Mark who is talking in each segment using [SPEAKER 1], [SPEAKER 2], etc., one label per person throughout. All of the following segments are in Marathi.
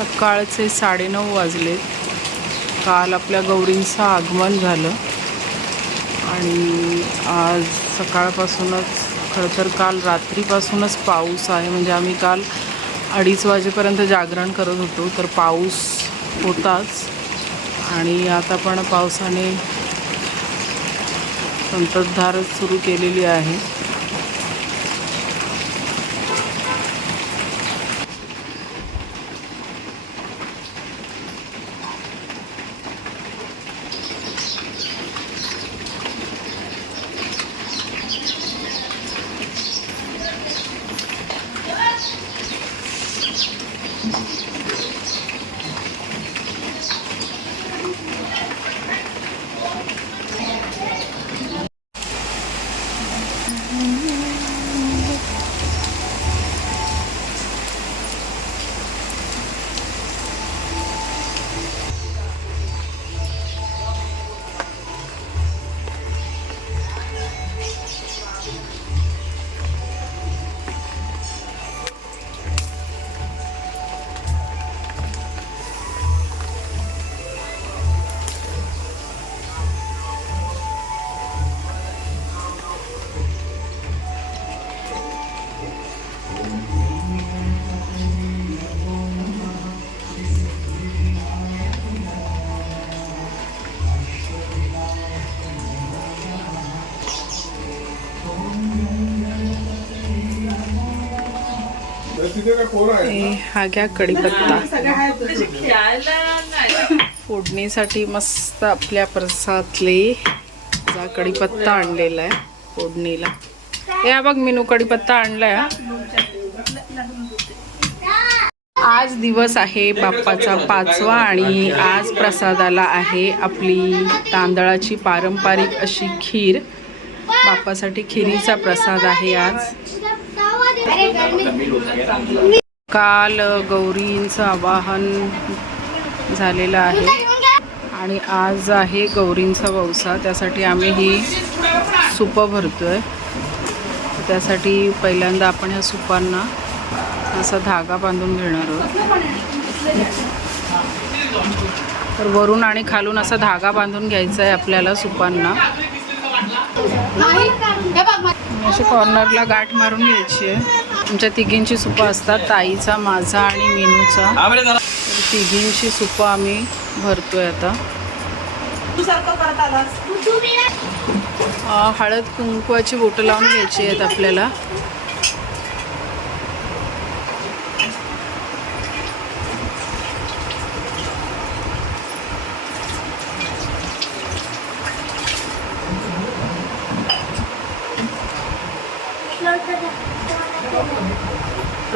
[SPEAKER 1] सकाळचे साडेनऊ वाजलेत काल आपल्या गौरींचं आगमन झालं. आणि आज सकाळपासूनच खरं तर काल रात्रीपासूनच पाऊस आहे. म्हणजे आम्ही काल अडीच वाजेपर्यंत जागरण करत होतो तर पाऊस होताच. आणि आता पण पावसाने संततधार सुरू केलेली आहे. हे हा घ्या कढीपत्ता. फोडणीसाठी मस्त आपल्या प्रसादले जा कढीपत्ता आणलेला आहे फोडणीला. हे हा बघ मीनू कढीपत्ता आणलाय. आज दिवस आहे बाप्पाचा पाचवा आणि आज प्रसादाला आहे आपली तांदळाची पारंपरिक अशी खीर. बाप्पासाठी खिरीचा प्रसाद आहे आज. काल गौरींचं आवाहन झालेलं आहे. आणि आज आहे गौरींचा वौसा त्यासाठी आम्ही ही सुपं भरतोय. त्यासाठी पहिल्यांदा आपण ह्या सुपांना असा धागा बांधून घेणार आहोत. तर वरून आणि खालून असा धागा बांधून घ्यायचा आहे आपल्याला सुपांना. अशी कॉर्नरला गाठ मारून घ्यायची आहे. आमच्या तिघींची सुपं असतात ताईचा माझा आणि मीनूचा. तिघींची सुपं आम्ही भरतोय आता. हळद कुंकवाची बोटं लावून घ्यायची आहेत आपल्याला.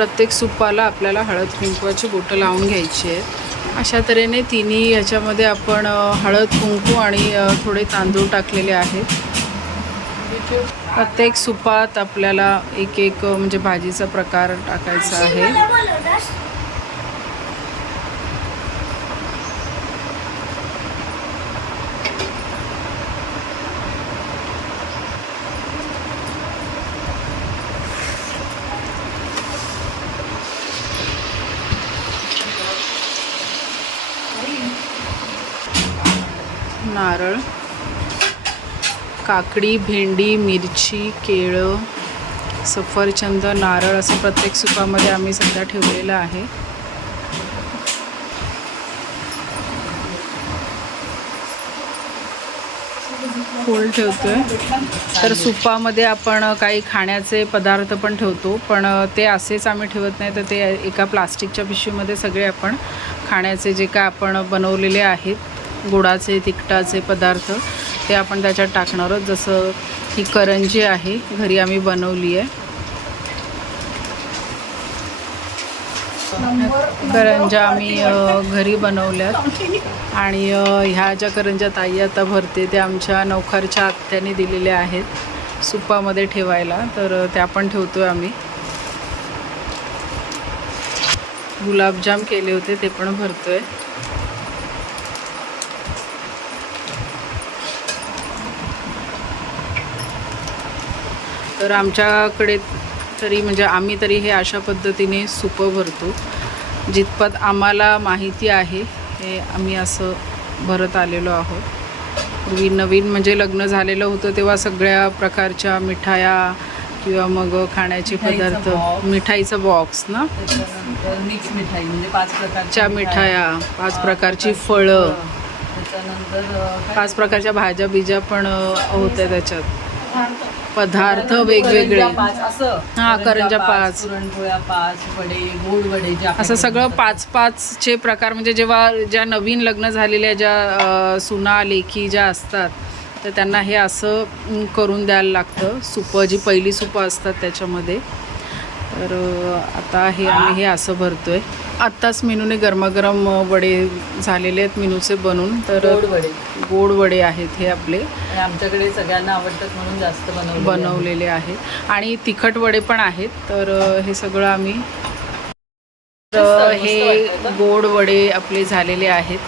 [SPEAKER 1] प्रत्येक सुपाला आपल्याला हळद कुंकवाची बोटं लावून घ्यायची आहेत. अशा तऱ्हेने तिन्ही ह्याच्यामध्ये आपण हळद कुंकू आणि थोडे तांदूळ टाकलेले आहेत. प्रत्येक सुपात आपल्याला एक एक म्हणजे भाजीचा प्रकार टाकायचा आहे. नारळ काकडी भेंडी मिरची केळं सफरचंद नारळ असं प्रत्येक सुपामध्ये आम्ही सध्या ठेवलेलं आहे. फूल ठेवतोय. तर सुपामध्ये आपण काही खाण्याचे पदार्थ पण ठेवतो पण ते असेच आम्ही ठेवत नाही तर ते एका प्लास्टिकच्या पिशवीमध्ये सगळे आपण खाण्याचे जे काय आपण बनवलेले आहेत गोडाचे तिखटाचे पदार्थ ते आपण त्याच्यात टाकणार आहोत. जसं ही करंजी आहे घरी आम्ही बनवली आहे. करंजा आम्ही घरी बनवल्यात. आणि ह्या ज्या करंजा ताई आता भरते त्या आमच्या नौखारच्या आत्याने दिलेल्या आहेत. सुपामध्ये ठेवायला तर त्या पण ठेवतो आहे आम्ही. गुलाबजाम केले होते ते पण भरतो आहे तर आमच्याकडे तरी म्हणजे आम्ही तरी हे अशा पद्धतीने सुपं भरतो जितपत आम्हाला माहिती आहे हे आम्ही असं भरत आलेलो आहोत. पूर्वी नवीन म्हणजे लग्न झालेलं होतं तेव्हा सगळ्या प्रकारच्या मिठाया किंवा मग खाण्याचे पदार्थ. मिठाईचं बॉक्स ना?
[SPEAKER 2] मिक्स मिठाई म्हणजे पाच प्रकारच्या
[SPEAKER 1] च्या मिठाया पाच प्रकारची फळं.
[SPEAKER 2] त्याच्यानंतर?
[SPEAKER 1] पाच प्रकारच्या भाज्या बिज्या पण होत्या त्याच्यात. पदार्थ वेगवेगळे
[SPEAKER 2] पाच असं
[SPEAKER 1] हा, करंज्या पाच.
[SPEAKER 2] पुरणपोळ्या पाच वडे गोड वडे जे
[SPEAKER 1] असं सगळं. पाच पाचचे प्रकार म्हणजे जेव्हा ज्या नवीन लग्न झालेल्या ज्या सुना लेकी ज्या असतात तर त्यांना हे असं करून द्यायला लागतं सुपं जी पहिली सुपं असतात त्याच्यामध्ये तर आता हे आम्ही हे असं भरतोय. आत्ताच मेनूने गरमागरम वडे झालेले आहेत मेनूचे बनून. तर
[SPEAKER 2] गोड वडे.
[SPEAKER 1] गोड वडे आहेत हे आपले.
[SPEAKER 2] आणि आमच्याकडे सगळ्यांना आवडतात म्हणून जास्त बनवले
[SPEAKER 1] बनवलेले आहेत. आणि तिखट वडे पण आहेत. तर हे सगळं आम्ही तर हे? गोड वडे आपले झालेले आहेत.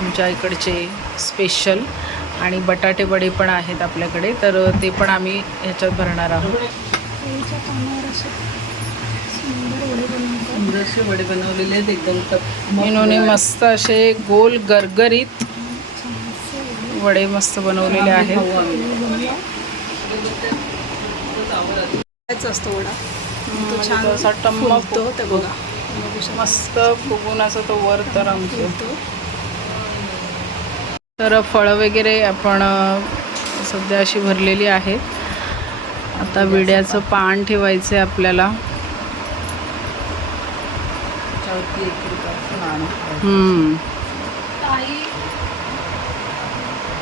[SPEAKER 1] आमच्या इकडचे स्पेशल. आणि बटाटे वडे पण आहेत आपल्याकडे. तर ते पण आम्ही ह्याच्यात भरणार आहोत.
[SPEAKER 2] सुंदरसे वडे बनवलेले आहेत एकदम टप
[SPEAKER 1] मेनूने मस्त असे गोल गरगरीत वडे मस्त बनवलेले आहेत.
[SPEAKER 3] असतो वडा.
[SPEAKER 1] तो छान असा टम्म
[SPEAKER 3] फुलतो ते बघा.
[SPEAKER 1] मस्त फुगून असं तो वर तर आमचं. तर फळं वगैरे आपण सध्या अशी भरलेली आहेत. आता विड्याचं पान ठेवायचं आहे आपल्याला.
[SPEAKER 2] त्याच्यावरती एक रुपयाचं नाणं.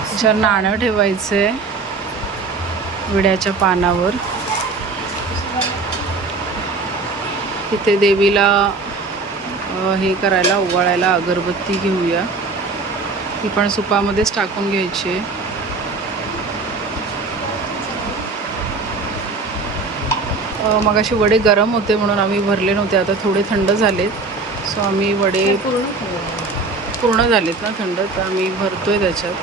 [SPEAKER 1] त्याच्यावर नाणं ठेवायचं आहे विड्याच्या पानावर तिथे देवीला हे करायला ओवाळायला अगरबत्ती घेऊया ती पण सुपामध्येच टाकून घ्यायची आहे अ, मगाशी वडे गरम होते म्हणून आम्ही भरले नव्हते आता थोडे थंड झालेत सो आम्ही वडे पूर्ण झालेत ना थंड तर आम्ही भरतोय त्याच्यात.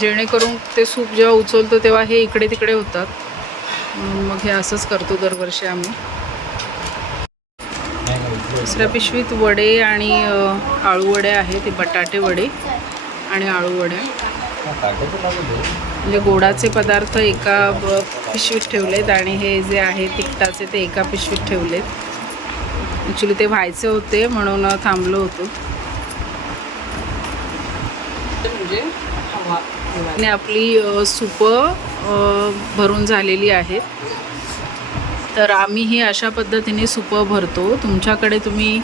[SPEAKER 1] जेणेकरून ते सूप जेव्हा उचलतो तेव्हा हे इकडे तिकडे होतात. म्हणून मग हे असंच करतो दरवर्षी आम्ही. दुसऱ्या पिशवीत वडे आणि आळू वडे आहेत ते बटाटे वडे आणि आळू वड्या म्हणजे गोडाचे पदार्थ एका पिशवीत ठेवलेत आणि हे जे आहे तिखटाचे ते एका पिशवीत ठेवलेत. ॲक्च्युली ते व्हायचे होते म्हणून थांबलो होतो.
[SPEAKER 2] म्हणजे हवा
[SPEAKER 1] आणि आपली सुपं भरून झालेली आहेत. तर आम्ही ही अशा पद्धतीने सुपं भरतो. तुमच्याकडे तुम्ही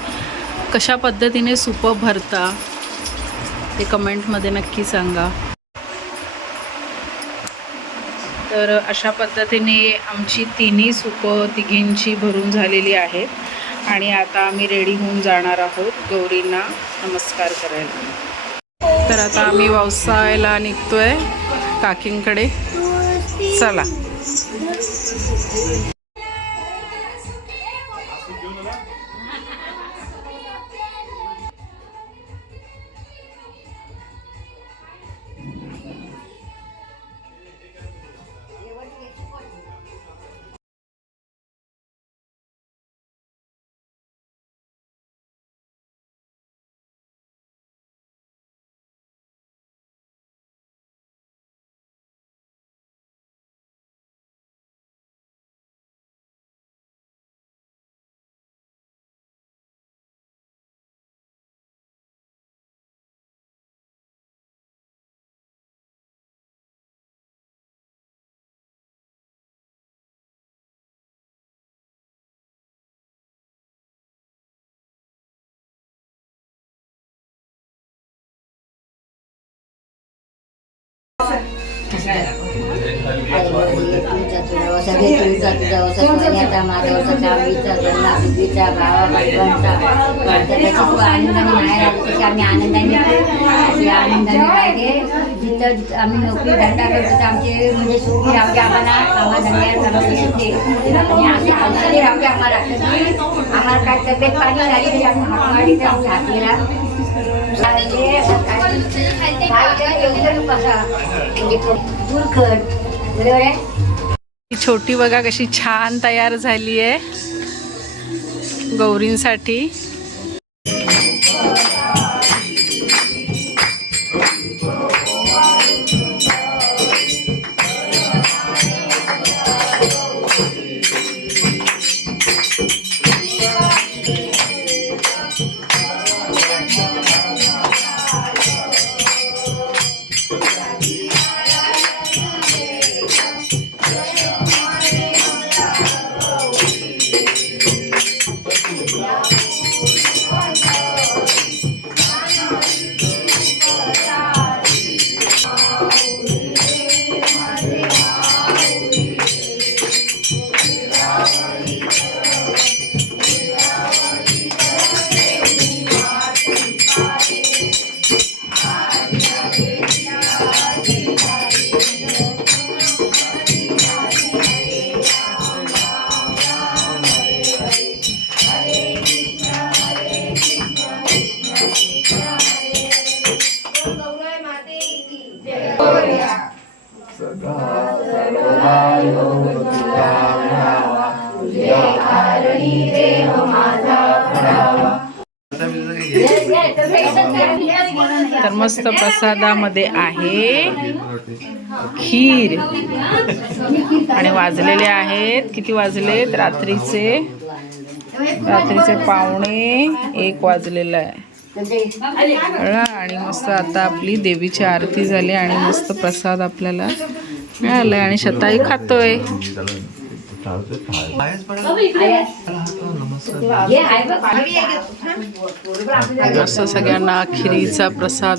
[SPEAKER 1] कशा पद्धतीने सुपं भरता ते कमेंटमध्ये नक्की सांगा. तर अशा पद्धतीने आमची तिन्ही सुपं तिघींची भरून झालेली आहेत. आणि आता आम्ही रेडी होऊन जाणार आहोत गौरींना नमस्कार करायला. तर आता आम्ही वावसायला निघतोय काकींकडे. चला.
[SPEAKER 4] तुझा तुझा भावा त्याची आनंदाने माहेर आम्ही आनंदाने अशी आनंदाने राहते जिथं आम्ही नोकरी धंदा करतो तर आमचे म्हणजे सुखी राहते आम्हाला आम्हाला धंद्यात चालवते शिकते आणि असे राहते आम्हाला आम्हाला काय तब्येत पाणी झाली तरी आम्ही हातवाडी तर आमच्या
[SPEAKER 1] ही छोटी बघा कशी छान तयार झाली आहे गौरींसाठी. मस्त प्रसादामध्ये आहे खीर. आणि वाजलेले आहेत. किती वाजलेत? रात्रीचे. रात्रीचे पावणे एक वाजलेलं आहे? आणि मस्त आता आपली देवीची आरती झाली आणि मस्त प्रसाद आपल्याला मिळालाय. आणि शताई खातोय. मस्त सगळ्यांना खिरीचा प्रसाद.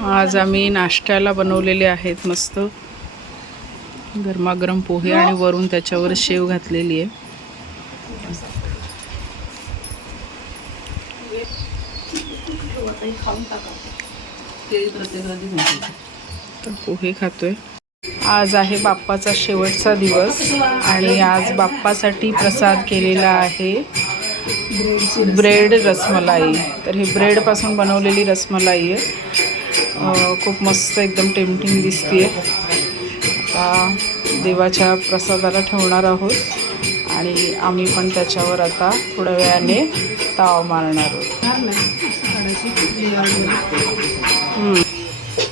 [SPEAKER 1] आज आम्ही नाश्त्याला बनवलेले आहेत मस्त. गरमागरम पोहे आणि वरून त्याच्यावर शेव घातलेली आहे. तर पोहे खातोय. आज आहे बाप्पाचा शेवटचा दिवस आणि आज बाप्पासाठी प्रसाद केलेला आहे ब्रेड रसमलाई. तर ही ब्रेडपासून बनवलेली रसमलाई आहे. खूप मस्त एकदम टेम्पटिंग दिसते आता देवाच्या प्रसादाला ठेवणार आहोत आणि आम्ही पण त्याच्यावर आता थोड्या वेळाने ताव मारणार आहोत.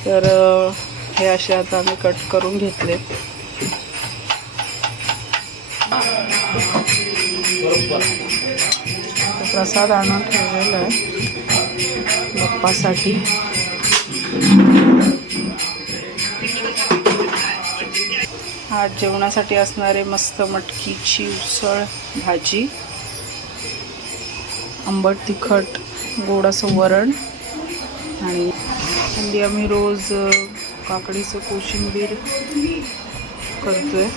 [SPEAKER 1] तर हे असे आता आम्ही कट करून घेतले. प्रसाद आणून ठेवलेला आहे. बाप्पासाठी. आज जेवणासाठी असणारे मस्त मटकीची उसळ भाजी आंबट तिखट गोड असं वरण आणि हल्ली आम्ही रोज काकडीचं कोशिंबीर करतोय.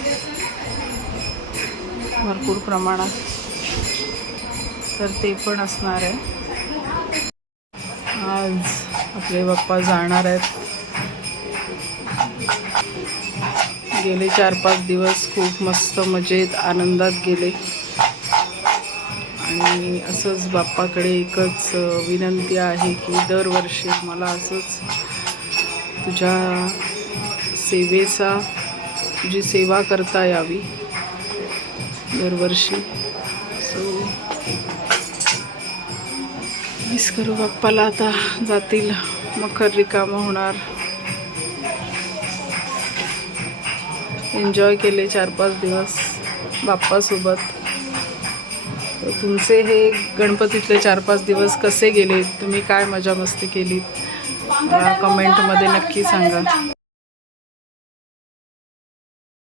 [SPEAKER 1] भरपूर प्रमाणात. तर ते पण असणार आहे. आज आपले बाप्पा जाणार आहेत. गेले चार पाच दिवस खूप मस्त मजेत आनंदात गेले. आणि असंच बाप्पाकडे एकच विनंती आहे की दरवर्षी मला असंच तुझ्या सेवेचा तुझी सेवा करता यावी दरवर्षी. मिस करू बाप्पाला आता जातील. मखर रिकामं होणार. एन्जॉय केले चार पाच दिवस बाप्पासोबत. तुमचे हे गणपतीतले चार पाच दिवस कसे गेले तुम्ही काय मजा मस्ती केलीत? मला कमेंटमध्ये नक्की सांगा.